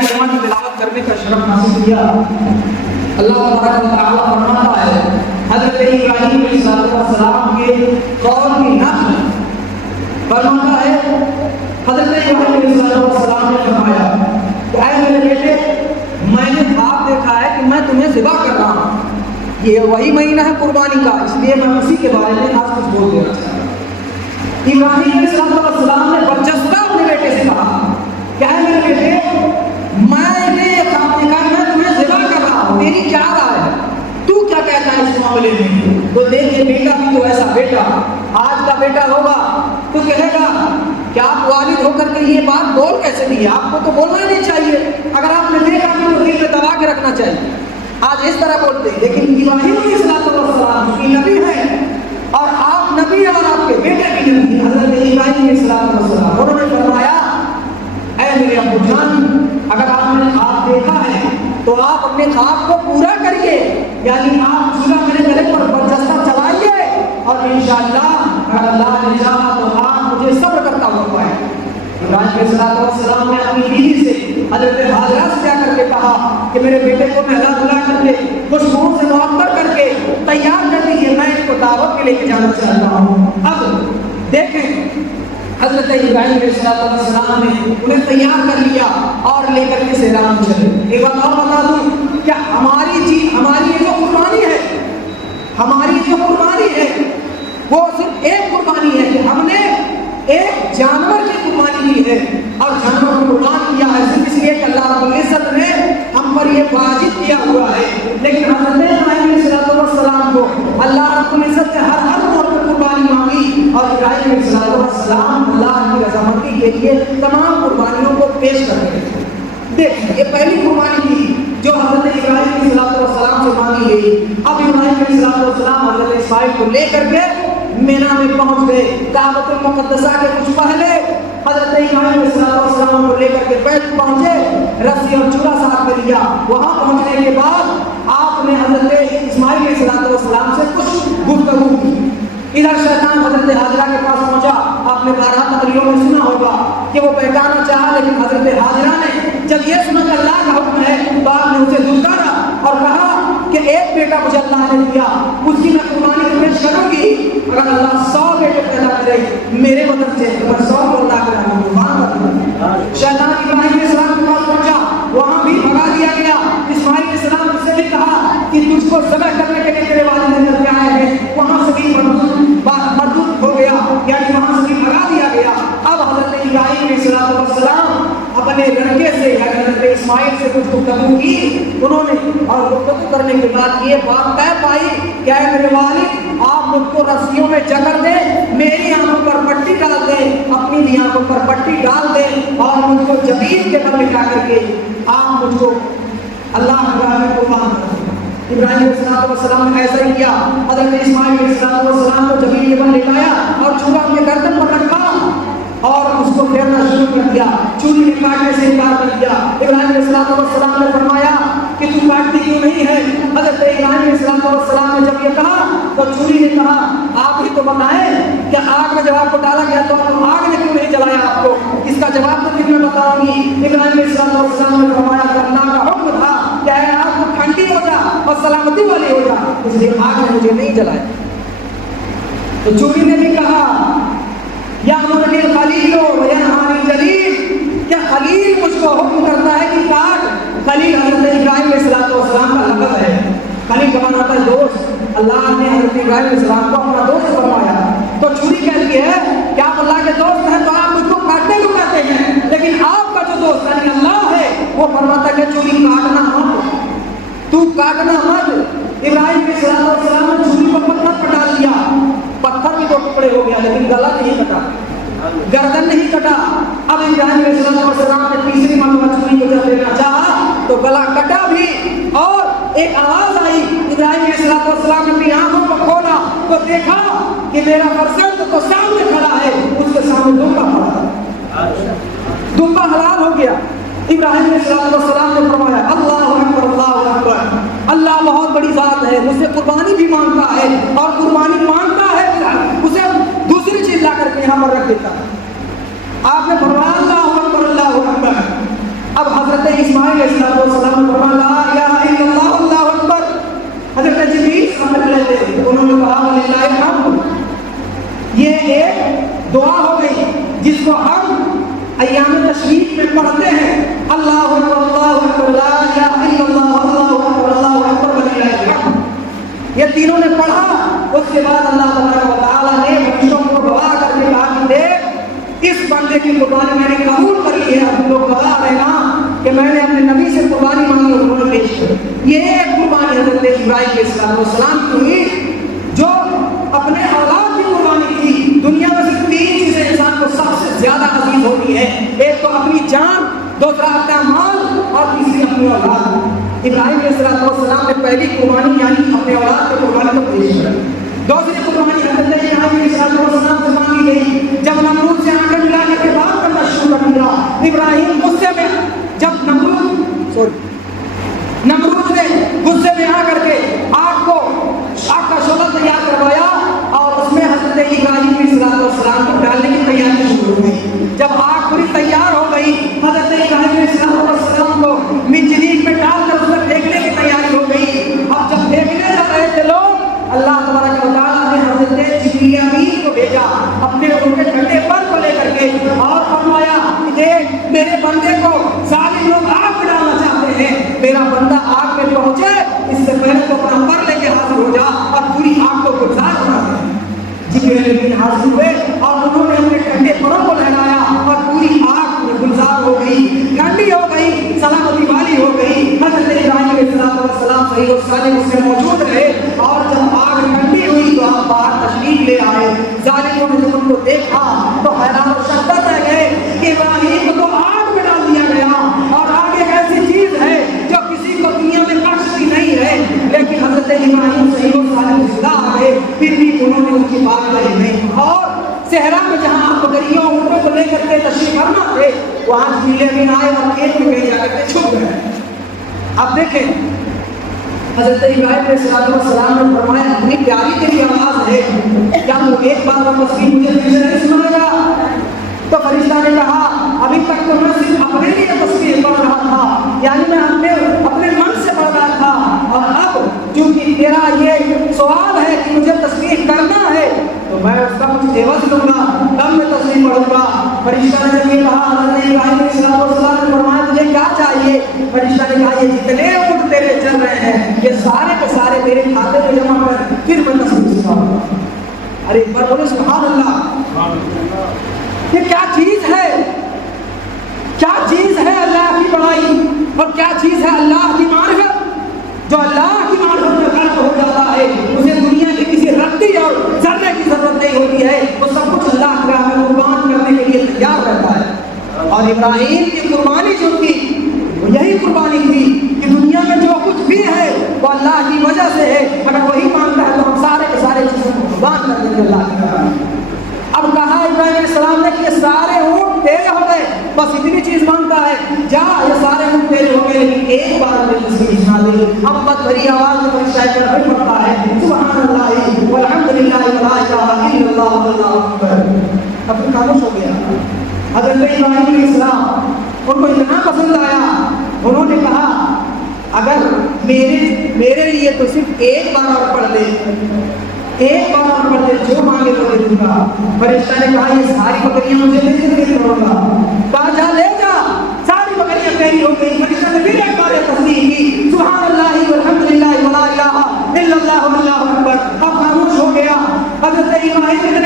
کلمہ کی تلاوت کرنے کا شرف حاصل کیا۔ اللہ تبارک و تعالیٰ فرماتا ہے حضرت ابراہیم علیہ السلام کے قول کی نقل فرماتا ہے حضرت ابراہیم علیہ السلام نے فرمایا کہ اے میرے بیٹے میں نے خواب دیکھا ہے کہ میں تمہیں ذبح کر رہا ہوں۔ یہ وہی مہینہ ہے قربانی کا، اس لیے میں اسی کے بارے میں آج کچھ بول دینا چاہتا ہوں۔ ابراہیم علیہ السلام نے برجستہ اپنے بیٹے سے کہا کہ اے میرے بیٹے میں نے یہ خواب دیکھا ہے میں تمہیں ذبح کر رہا ہوں، تیری کیا رائے ہے؟ تو کیا کہتا ہے اس معاملے میں؟ تو دیکھیے بیٹا بھی تو ایسا بیٹا آج کا بیٹا ہوگا تو کہے گا کہ آپ والد ہو کر کے یہ بات بول کیسے دی ہے؟ آپ کو تو بولنا ہی نہیں چاہیے، اگر آپ نے دیکھا بھی تو دل میں دبا کے رکھنا چاہیے۔ آج اس طرح بولتے ہیں، لیکن ابراہیم علیہ السلام کی نبی ہے اور آپ نبی اور آپ کے بیٹے بھی نبی ہیں، حضرت ابراہیم علیہ السلام، انہوں نے فرمایا اے میرے ابو جان اگر آپ نے خواب دیکھا ہے تو آپ اپنے خواب کو پورا کریے، یعنی آپ چولہا میرے گلے پر برجستہ چلائیے اور انشاءاللہ اگر اللہ نے چاہا تو آپ مجھے صبر کرتا ہوا پائے۔ ابراہیم علیہ السلام نے اپنی بیوی سے حضرت حاجرہ سے جا کر کے کہا کہ میرے بیٹے کو نہلا دھلا کر کے خوشبو سے معطر کر کے تیار کر دیجیے، میں اس کو دعوت کے لے کے جانا چاہتا ہوں۔ اب دیکھیں حضرت ابراہیم علیہ السلام نے انہیں تیار کر لیا اور لے کر کے سیران چلے۔ ایک بات اور بتا دوں کہ ہماری یہ جو قربانی ہے، ہماری جو قربانی ہے وہ صرف ایک قربانی ہے کہ ہم نے ایک جانور کی قربانی کی ہے اور جانور کو قربان کیا ہے صرف اس لیے کہ اللہ رب العزت نے ہم پر یہ واجب کیا ہوا ہے۔ لیکن حضرت ابراہیم علیہ السلام کو اللہ رب العزت نے ہر موڑ پر قربانی مانگی اور ابراہیم علیہ السلام اللہ کی رضامندی کے لیے تمام قربانیوں کو پیش کر رہے تھے۔ دیکھیں یہ پہلی قربانی تھی جو حضرت ابراہیم علیہ السلام سے مانگی گئی۔ اب ابراہیم علیہ السلام حضرت اسماعیل کو لے کر کے مینا میں پہنچ گئے۔ کعبۃ المقدسہ کے کچھ پہلے حضرت ابراہیم علیہ السلام کو لے کر کے بیت پہنچے، رسی اور چولہا ساتھ میں لیا۔ وہاں پہنچنے کے بعد آپ نے حضرت اسماعیل علیہ السلام سے کچھ گفتگو کی۔ ادھر شیطان حضرت حاجرہ کے پاس پہنچا، آپ نے بارہ تقریروں میں سنا ہوگا کہ وہ بہکانا چاہا، لیکن حضرت حاجرہ نے جب یہ سنا کہ اللہ کا حکم ہے تو آپ نے اسے دھتکارا اور کہا کہ ایک بیٹا مجھے اللہ نے دیا، اس کی میں قربانی پیش کروں گی، اگر اللہ 100 بیٹے پیدا کرے میرے مدد سے تو میں 100 کو اللہ کے نام قربان کر دوں۔ شیطان ابراہیم علیہ السلام کے پاس پہنچا، وہاں بھی بھگا دیا گیا۔ اسماعیل علیہ السلام سے بھی کہا کہ تجھ کو ذبح کرنے کے لیے تیرے والد نے کر کے آئے ہیں، وہاں سے بھی مردود ہو گیا، یعنی وہاں سے بھی بھگا دیا گیا۔ اب حضرت ابراہیم علیہ السلام اپنے لڑکے سے یعنی حضرت اسماعیل سے کچھ گفتگو کی انہوں نے، اور گفتگو کرنے کے بعد یہ بات طے پائی کہ اے میرے والد آپ مجھ کو رسیوں میں جکڑ دیں، میری آنکھوں پر پٹی ڈال دیں، اپنی بھی آنکھوں پر پٹی ڈال دیں اور مجھ کو جبین کے بل لٹا کر کے آپ مجھ کو اللہ کے راہ میں قربان کر دیں۔ ابراہیم علیہ السلام نے ایسا ہی کیا۔ حضرت اسماعیل علیہ السلام کو جبین کے بل لٹایا اور چوہا اپنے گردن پر رکھا اور اس کو پھیرنا شروع کر دیا، چوری نے کاٹنے سے انکار کر دیا۔ ابراہیم علیہ السلام نے فرمایا کہ تو کاٹتی کیوں نہیں ہے؟ حضرت ابراہیم علیہ السلام نے جب یہ کہا تو چوری نے کہا آپ ہی تو بتائیں کہ آگ میں جب آپ کو ڈالا گیا تو آگ نے کیوں نہیں جلایا آپ کو؟ اس کا جواب تو پھر میں بتاؤں گی۔ ابراہیم علیہ السلام نے فرمایا کہ اللہ کا حکم تھا کہ اے آگ ٹھنڈی ہو جا اور سلامتی والی ہو جا، اس لیے آگ نے مجھے نہیں جلایا۔ تو چوری نے بھی کہا یا امرنی الخلیل وینہانی جلیل، کیا خلیل مجھ کو حکم کرتا ہے کہ کاٹ؟ خلیل حضرت ابراہیم علیہ السلام کا لقب ہے، خلیل کا معنی ہوتا ہے دوست۔ اللہ نے حضرت ابراہیم علیہ السلام کو اپنا دوست فرمایا۔ تو چوری کہتی ہے کہ آپ اللہ کے دوست ہیں تو آپ مجھ کو کاٹنے کو کہتے ہیں، لیکن آپ کا جو دوست یعنی اللہ ہے وہ فرماتا ہے کہ چوری کاٹنا مت، تو کاٹنا مت۔ ابراہیم علیہ السلام نے چوری کو پتھر پر ڈال دیا، پتھر بھی 2 ٹکڑے ہو گیا لیکن گلا نہیں کٹا، گردن نہیں کٹا۔ اب ابراہیم علیہ السلام نے تیسری مرتبہ چوری کو جب لینا چاہا تو گلا کٹا بھی اور ایک آواز آئی۔ ابراہیم علیہ السلام نے اپنی آنکھوں کو کھولا تو دیکھا کہ میرا فرزند تو سامنے کھڑا ہے، اس کے سامنے دمبا کھڑا ہے، دمبا حلال ہو گیا۔ ابراہیم علیہ السلام نے فرمایا اللہ اکبر اللہ اکبر، اللہ بہت بڑی ذات ہے، مجھ سے قربانی بھی مانگتا ہے اور قربانی مانگتا ہے اسے دوسری چیز لا کر کے یہاں پر رکھ دیتا ہے۔ آپ نے فرمایا اللہ اکبر اللہ اکبر۔ اب حضرت اسماعیل ایام تشریق میں پڑھتے ہیں اللہ اکبر لا الہ الا اللہ اللہ اکبر وللہ الحمد، یہ تینوں نے پڑھا، اس کے بعد اللہ تبارک و تعالیٰ نے فرشتوں کو گواہ کر کے کہا کہ دیکھ اس بندے کی قربانی میں نے قبول کر لی ہے، اب لوگ گواہ رہنا کہ میں نے اپنے نبی سے قربانی مانگی اور انہوں نے پیش کی۔ یہ ایک قربانی حضرت ابراہیم علیہ السلام کی ہوئی جو اپنے اولاد کی قربانی کی۔ دنیا میں صرف تین چیزیں انسان کو سب سے زیادہ عزیز ہوتی ہے، ایک تو اپنی جان، دوسرا اپنا مال اور تیسری اپنی اولاد۔ ابراہیم علیہ السلام نے پہلی قربانی یعنی اپنے اولاد کی قربانی کو پیش کیا۔ دوسری قربانی حضرت ابراہیم علیہ السلام سے مانگی گئی جب نمرود سے آنکھیں ملانے کے بعد کرنا شروع کر دیا۔ ابراہیم غصے میں جب نمرود نے غصے میں آ کر کے آگ کا شعلہ تیار کروایا اور اس میں حضرت ابراہیم علیہ السلام کو ڈالنے کی تیاری شروع ہو گئی۔ جب آگ پوری تیار ہو گئی حضرت ابراہیم علیہ السلام کو منجنیق میں ڈال کر اس میں پھینکنے کی تیاری ہو گئی۔ اب جب پھینکنے جا رہے تھے لوگ، اللہ تبارک و تعالیٰ نے حضرت جبریل امین کو بھیجا اپنے ان کے ٹھنڈے پر کو لے کر کے اور فرمایا دیکھ میرے بندے کو ظالم لوگ آگ میں ڈالنا چاہتے ہیں، میرا بندہ آگ میں پہنچے اس سے پہلے تو اپنا پر لے کے حاضر ہو جا اور پوری آگ کو گلزار بنا دے۔ جبریل امین حاضر ہوئے اور انہوں نے اپنے ٹھنڈے پروں کو لہرایا اور پوری آگ گلزار ہو گئی، ٹھنڈی ہو گئی، سلامتی والی ہو گئی۔ حضرت ابراہیم علیہ السلام صحیح و سالم اس میں موجود رہے اور جب آگ ٹھنڈی ہوئی تو آپ باہر تشریف لے آئے۔ ظالموں نے جب ان کو دیکھا تو حیران و شدت رہ گئے کہ ابراہیم کو تو آگ میں ڈال دیا گیا اور آگ ایک ایسی چیز ہے جو کسی کو دنیا میں بخشتی نہیں ہے، لیکن حضرت ابراہیم صحیح و سالم زندہ آ گئے، پھر بھی انہوں نے ان کی بات کہی نہیں۔ اور صحرا میں جہاں بکریوں اونٹوں کو لے کر کے تشریف فرما تھے وہاں جبریل امین آئے اور کھیت میں کہیں جا کر کے چھپ گئے۔ اب دیکھیں حضرت ابراہیم علیہ السلام نے فرمایا اتنی پیاری تیری آواز ہے، کیا تو ایک بار وہ تصویر مجھے پھر سے نہیں سنائے گا؟ تو فرشتہ نے کہا ابھی تک تو میں صرف اپنے لیے تصویر پڑھ رہا تھا، یعنی میں اپنے من سے پڑھ رہا تھا، اور اب چونکہ تیرا یہ سوال ہے کہ مجھے تصویر کرنا ہے تو میں اس کا کچھ عوض لوں گا تب میں تصویر پڑھوں گا۔ فرشتہ نے جب یہ کہا حضرت ابراہیم علیہ السلام نے فرمایا تجھے کیا چاہیے؟ فرشتہ نے کہا یہ جتنے اونٹ تیرے چل رہے ہیں یہ سارے کے سارے میرے کھاتے میں جمع کر پھر میں تصویر سکھاؤں گا۔ ارے ایک بار بولے سبحان اللہ، یہ کیا چیز ہے؟ کیا چیز ہے اللہ کی بڑائی اور کیا چیز ہے اللہ کی معرفت؟ جو اللہ کی معرفت میں غرق ہو جاتا ہے اسے دنیا کی کسی رتی اور ذرے کی ضرورت نہیں ہوتی ہے، وہ سب کچھ اللہ کی راہ میں قربان کرنے کے لیے تیار رہتا ہے۔ اور ابراہیم کی قربانی جو تھی وہ یہی قربانی تھی کہ دنیا میں جو کچھ بھی ہے وہ اللہ کی وجہ سے ہے، اگر وہی مانتا ہے تو ہم سارے کے سارے چیزوں کو قربان کر دیں گے اللہ کی راہ میں۔ اب کہا ابراہیم علیہ السلام نے کہ یہ سارے اونٹ تیرے ہو گئے، بس اتنی چیز مانگتا ہے جا یہ سارے اونٹ تیرے ہو گئے، لیکن ایک بار میں تصویر سنا دے۔ محمد بھری آواز میں فرشتہ کر بھی پڑھتا ہے سبحان اللہ والحمد للہ ولا الہ الا اللہ واللہ اکبر۔ اب پھر خاموش ہو گیا۔ حضرت ابراہیم علیہ السلام ان کو اتنا پسند آیا، انہوں نے کہا اگر میرے لیے تو صرف ایک بار اور پڑھ دے، ایک بار اور پڑھ دے، جو مانگے تو دے دوں گا۔ فرشتہ نے کہا یہ ساری بکریاں مجھے نہیں کروں گا۔ کہا جا لے جا، ساری بکریاں تیری ہو گئی۔ فرشتہ نے پھر ایک بار تصدیق کی سبحان اللہ والحمد للہ ولا الہ الا اللہ واللہ اکبر۔ اب خاموش ہو گیا۔ حضرت ابراہیم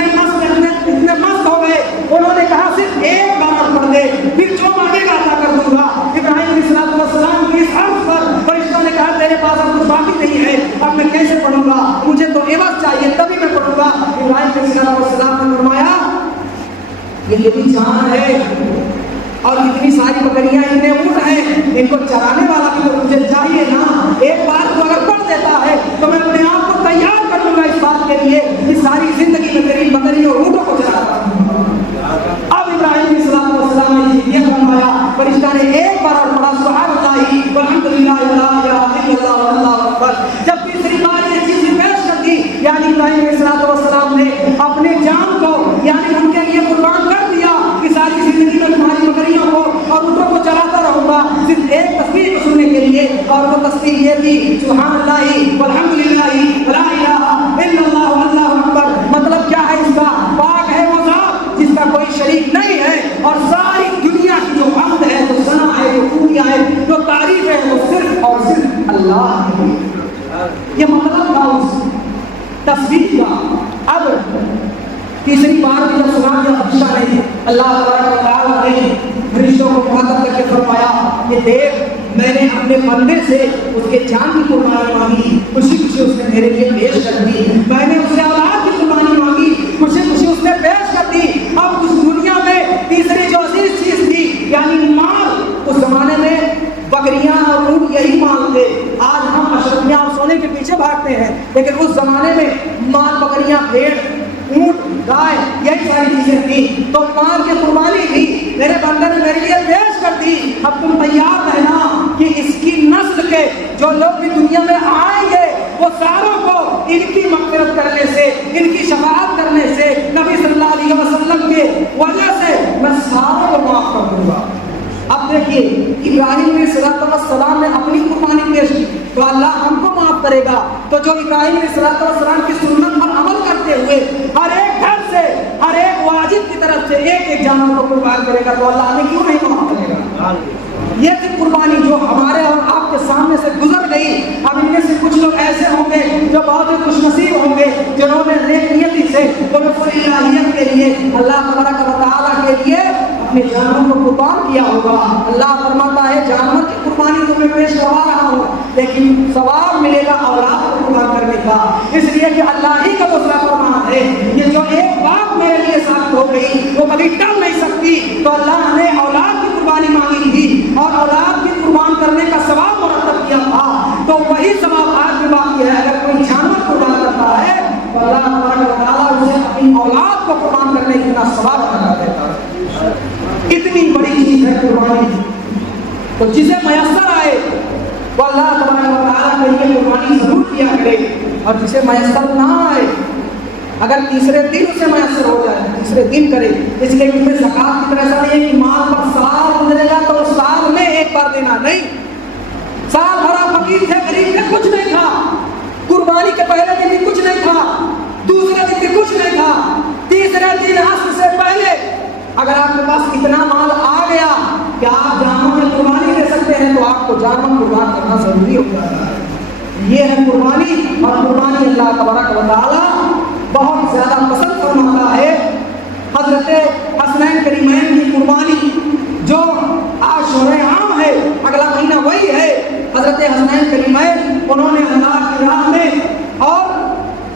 اتنے مست ہو گئے، انہوں نے کہا صرف ایک بار اور پڑھ دے، پھر جو مانگے گا عطا کر دوں گا۔ ابراہیم علیہ السلام کی اس عرض پر فرشتہ نے کہا تیرے پاس اب کچھ باقی نہیں ہے، اب میں کیسے پڑھوں گا؟ مجھے تو عوض چاہیے تبھی میں پڑھوں گا۔ ابراہیم علیہ السلام نے فرمایا یہ بھی جان ہے اور اتنی ساری بکریاں اتنے اونٹ ہیں، ان کو چرانے والا بھی تو مجھے چاہیے نا۔ ایک بار تو اگر پڑھ دیتا ہے تو میں اپنے آپ کو تیار کر لوں گا اس بات کے لیے کہ ساری زندگی میں تیری بکری اور اونٹوں کو چراتا ہوں۔ اب ابراہیم علیہ السلام نے یہ فرمایا، فرشتہ نے ایک بار اور پڑھا سبحان اللہ والحمد للہ ولا الہ الا اللہ واللہ اکبر۔ جب تیسری بار یہ چیز پیش کر دی یعنی ابراہیم علیہ السلام نے اپنے جان کو یعنی ان کے لیے قربان کر دیا کہ ساری زندگی میں تمہاری بکریوں کو اور اونٹوں کو چراتا رہوں گا صرف ایک تصویر کو سننے کے لیے، اور وہ تصویر یہ تھی سبحان اللہ والحمد للہ ولا الہ الا اللہ واللہ اکبر۔ مطلب کیا ہے اس کا؟ پاک ہے وہ ذات جس کا کوئی شریک نہیں ہے اور ساری تسبیح کا. اب تیسری بار بھی جب سنا دیا فرشتہ نے, اللہ تبارک و تعالیٰ نے فرشتوں کو مخاطب کر کے فرمایا کہ دیکھ میں نے اپنے بندے سے اس کے جان کی قربانی مانگی, خوشی خوشی اس نے میرے لیے پیش کر دی. میں نے اس سے اولاد کی قربانی مانگی, خوشی خوشی اس نے پیش کر دی. اب اس دنیا میں تیسری جو عزیز چیز تھی یعنی مال, اس زمانے میں بکریاں اور اونٹ یہی مال تھے. آج ہم اشرفیاں اور سونے کے پیچھے بھاگتے ہیں, لیکن اس زمانے میں مال بکریاں, بھیڑ, اونٹ, گائے, یہی ساری چیزیں تھیں. تو مال کی قربانی بھی میرے بندے نے میرے لیے پیش کر دی. اب تم تیار رہنا کہ اس کی نسل کے جو لوگ بھی دنیا میں آئیں گے وہ ساروں کو ان کی مغفرت کرنے سے, ان کی شفاعت کرنے سے, نبی صلی اللہ علیہ وسلم کے وجہ سے میں ساروں کو معاف کر دوں گا. اب دیکھیے ابراہیم علیہ السلام نے اپنی قربانی پیش کی تو اللہ ہم کو معاف کرے گا. تو جو ابراہیم علیہ السلام کی سنت پر عمل کرتے ہوئے ہر ایک گھر سے, ہر ایک واجب کی طرف سے ایک ایک جانور کو قربان کرے گا تو اللہ ہمیں کیوں نہیں معاف کرے گا. یہ تھی قربانی جو ہمارے اور آپ کے سامنے سے گزر گئی. اب ان میں سے کچھ لوگ ایسے ہوں گے جو بہت ہی خوش نصیب ہوں گے جنہوں نے نیک نیتی سے الہیت کے لیے, اللہ تبارک و تعالیٰ کے لیے اپنے جانور کو قربان کیا ہوگا. اللہ فرماتا ہے جانور کی قربانی تو میں پیش کروا رہا ہوں, لیکن ثواب ملے گا اولاد کو قربان کرنے کا, اس لیے کہ اللہ ہی کا دوسرا فرمان ہے. یہ جو ایک بات میرے لیے ثابت ہو گئی وہ کبھی ٹل نہیں سکتی. تو اللہ نے اولاد کی قربانی مانگی تھی اور اولاد کی قربان کرنے کا ثواب مرتب کیا تھا, تو وہی ثواب آج بھی باقی ہے. اگر کوئی جانور قربان کرتا ہے تو اللہ تبارک و تعالیٰ اسے اپنی اولاد کو قربان کرنے کی اتنا ثواب عطا دیتا ہے. اتنی بڑی چیز ہے قربانی. تو جسے میسر آئے وہ اللہ تبارک و تعالیٰ کے لیے قربانی ضرور کیا کرے, اور جسے میسر نہ آئے اگر تیسرے دن اسے میسر ہو جائے تیسرے دن کرے. اس لیے کہ زکوٰۃ کی طرح ایسا نہیں ہے کہ مال پر سال گزرے گا تو سال میں ایک بار دینا نہیں. سال بھرا فقیر تھے, غریب تھے, کچھ نہیں تھا, قربانی کے پہلے دن بھی کچھ نہیں تھا, دوسرے دن بھی کچھ نہیں تھا, تیسرے دن عصر سے پہلے اگر آپ کے پاس اتنا مال آ گیا کہ آپ جانور میں قربانی دے سکتے ہیں تو آپ کو جانور قربان کرنا ضروری ہو جاتا ہے. یہ ہے قربانی, اور قربانی اللہ تبارک و تعالیٰ بہت زیادہ پسند فرماتا ہے. حضرت حسنین کریمین کی قربانی جو آج شرح عام ہے, اگلا مہینہ وہی ہے. حضرت حسنین کریمین انہوں نے اللہ کی راہ میں اور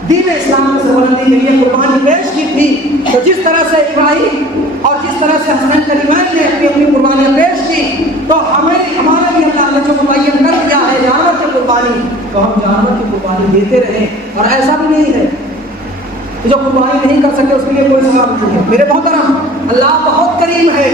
دین اسلام سے بلندی کے لیے قربانی پیش کی تھی. تو جس طرح سے ابراہیم اور جس طرح سے حسنین کریمین نے اپنی قربانیاں پیش کی, تو ہمارے لیے اللہ نے جو متعین کر دیا ہے جانور کی قربانی, تو ہم جانور کی قربانی دیتے رہیں. اور ایسا بھی نہیں ہے جو قربانی نہیں کر سکے اس کے لیے کوئی ثواب نہیں ہے. میرے محترم اللہ بہت کریم ہے.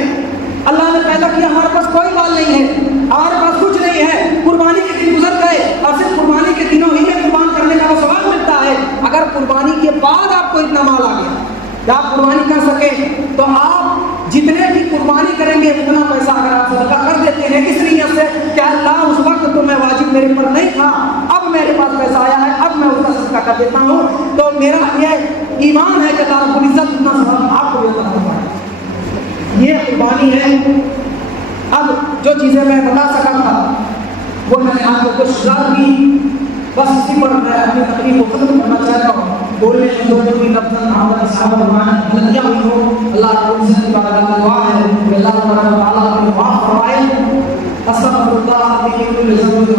اللہ نے پیدا کیا, ہمارے پاس کوئی مال نہیں ہے, ہمارے پاس کچھ نہیں ہے. قربانی کے دن گزر گئے اور صرف قربانی کے دنوں ہی میں قربان کرنے کا وہ ثواب ملتا ہے. اگر قربانی کے بعد آپ کو اتنا مال آ گیا کہ آپ قربانی کر سکیں تو آپ جتنے بھی قربانی کریں گے اتنا پیسہ اگر آپ صدقہ کر دیتے ہیں اس نیت سے کہ اللہ اس وقت تو میں واجب میرے پر نہیں تھا, اب میرے پاس پیسہ آیا ہے, اب میں اس کا صدقہ کر دیتا ہوں, تو میرا یہ ایمان ہے کہ اللہ رب العزت اتنا ثواب آپ کو بھی عطا فرمائے. یہ قربانی ہے. اب جو چیزیں میں بتا سکا تھا وہ میں نے آپ کو کچھ شرح کی, بس اسی پر میں اپنی تقریر کو ختم کرنا چاہتا ہوں. بولنے میں جو بھی لفظ ہمارے صحابہ فرمان غلطیاں ہوئی ہو, اللہ رب العزت کی بارگاہ میں دعا ہے کہ اللہ تبارک و تعالیٰ ہمیں معاف فرمائے. استغفر اللہ من كل ذنب